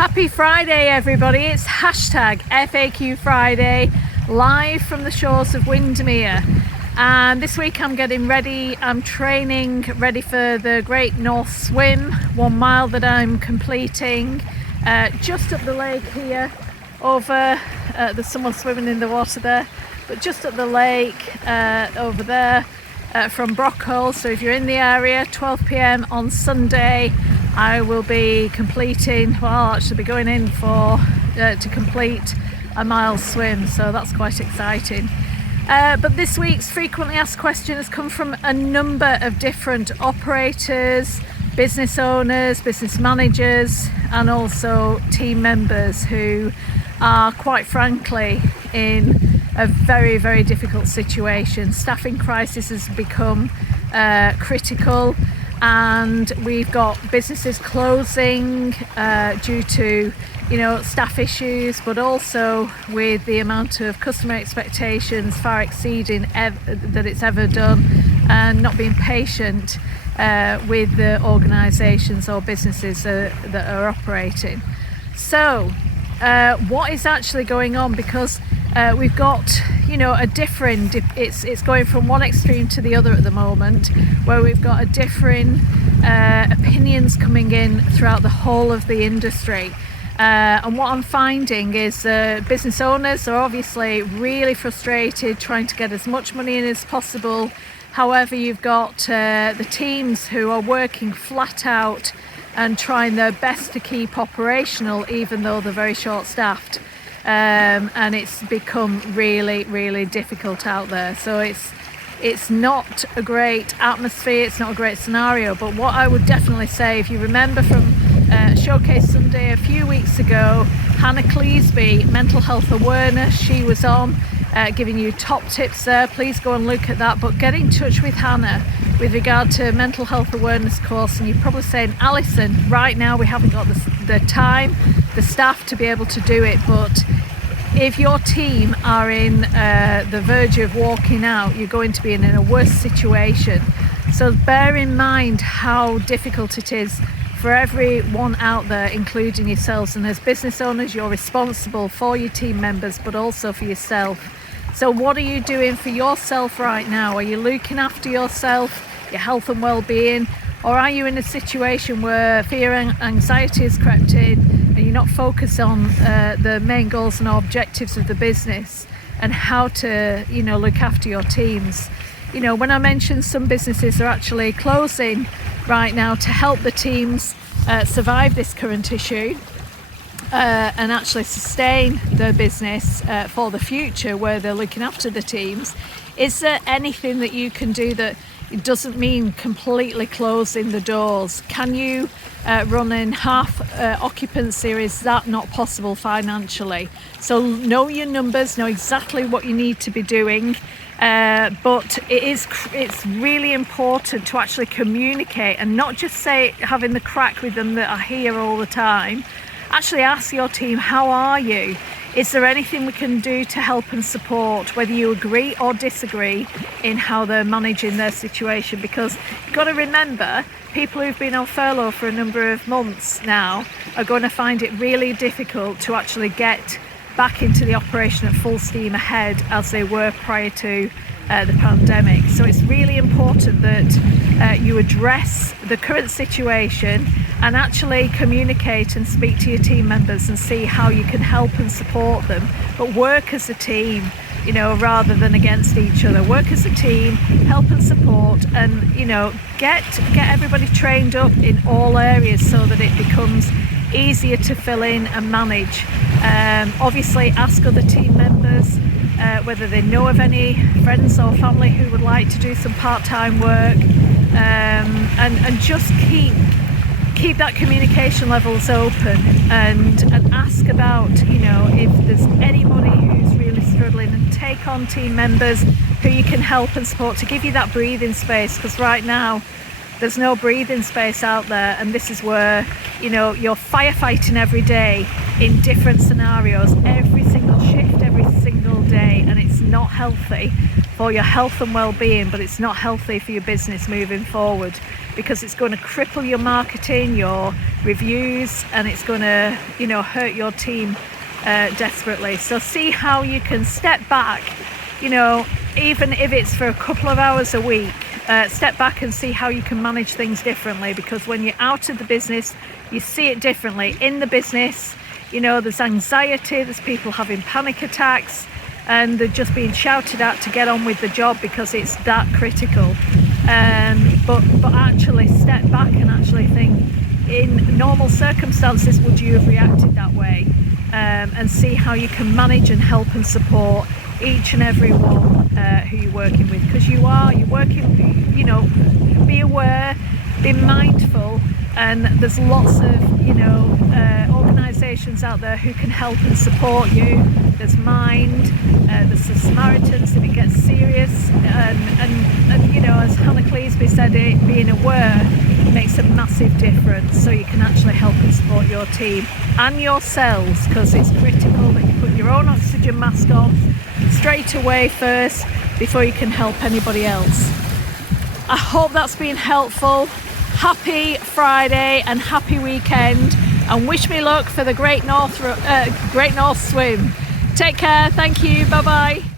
Happy Friday, everybody. It's hashtag FAQ Friday, live from the shores of Windermere. And this week I'm getting ready, I'm training ready for the Great North Swim, 1 mile that I'm completing just up the lake here. Over, there's someone swimming in the water there, but just up the lake over there from Brockhall. So if you're in the area, 12 p.m. on Sunday, I will be completing, well, I'll actually be going in for to complete a mile swim, so that's quite exciting. But this week's frequently asked question has come from a number of different operators, business owners, business managers, and also team members who are quite frankly in a very, very difficult situation. Staffing crisis has become critical, and we've got businesses closing due to staff issues, but also with the amount of customer expectations far exceeding that it's ever done, and not being patient with the organisations or businesses that are operating. So what is actually going on? Because we've got a different, it's going from one extreme to the other at the moment, where we've got a different opinions coming in throughout the whole of the industry. And what I'm finding is business owners are obviously really frustrated, trying to get as much money in as possible. However, you've got the teams who are working flat out and trying their best to keep operational, even though they're very short-staffed. And it's become really, really difficult out there. So it's not a great atmosphere, it's not a great scenario. But what I would definitely say, if you remember from Showcase Sunday a few weeks ago, Hannah Cleesby, mental health awareness, she was on giving you top tips there. Please go and look at that, but get in touch with Hannah with regard to mental health awareness course. And you're probably saying, Alison, right now we haven't got the time, the staff to be able to do it. But if your team are in the verge of walking out, you're going to be in a worse situation. So bear in mind how difficult it is for everyone out there, including yourselves. And as business owners, you're responsible for your team members, but also for yourself. So what are you doing for yourself right now? Are you looking after yourself, your health and well-being? Or are you in a situation where fear and anxiety has crept in and you're not focused on the main goals and objectives of the business and how to, look after your teams? When I mentioned some businesses are actually closing right now to help the teams survive this current issue and actually sustain their business for the future, where they're looking after the teams, is there anything that you can do that it doesn't mean completely closing the doors? Can you run in half occupancy, or is that not possible financially? So know your numbers, know exactly what you need to be doing, but it's really important to actually communicate and not just say, having the crack with them that are here all the time. Actually ask your team, how are you? Is there anything we can do to help and support, whether you agree or disagree in how they're managing their situation? Because you've got to remember, people who've been on furlough for a number of months now are going to find it really difficult to actually get back into the operation at full steam ahead as they were prior to the pandemic. So it's really important that you address the current situation and actually communicate and speak to your team members and see how you can help and support them, but work as a team, rather than against each other. Work as a team, help and support, and get everybody trained up in all areas so that it becomes easier to fill in and manage. Obviously ask other team members whether they know of any friends or family who would like to do some part-time work, and just keep that communication levels open, and ask about if there's anybody who's really struggling, and take on team members who you can help and support to give you that breathing space, because right now there's no breathing space out there, and this is where you're firefighting every day in different scenarios, every single shift, every single day, and it's not healthy for your health and well-being, but it's not healthy for your business moving forward, because it's going to cripple your marketing, your reviews, and it's going to, hurt your team desperately. So see how you can step back, even if it's for a couple of hours a week, step back and see how you can manage things differently, because when you're out of the business, you see it differently. In the business, there's anxiety, there's people having panic attacks, and they're just being shouted at to get on with the job because it's that critical. But actually step back and actually think, in normal circumstances, would you have reacted that way? And see how you can manage and help and support each and every one who you're working with, because you're working, be aware, be mindful, and there's lots of organisations out there who can help and support you. There's Mind, there's the Samaritans if it gets serious, and as Hannah Cleesby said, it being aware makes a massive difference, so you can actually help and support your team and yourselves, because it's critical that you put your own oxygen mask on straight away first before you can help anybody else. I hope that's been helpful. Happy Friday and happy weekend, and wish me luck for the Great North Swim. Take care, thank you, bye bye.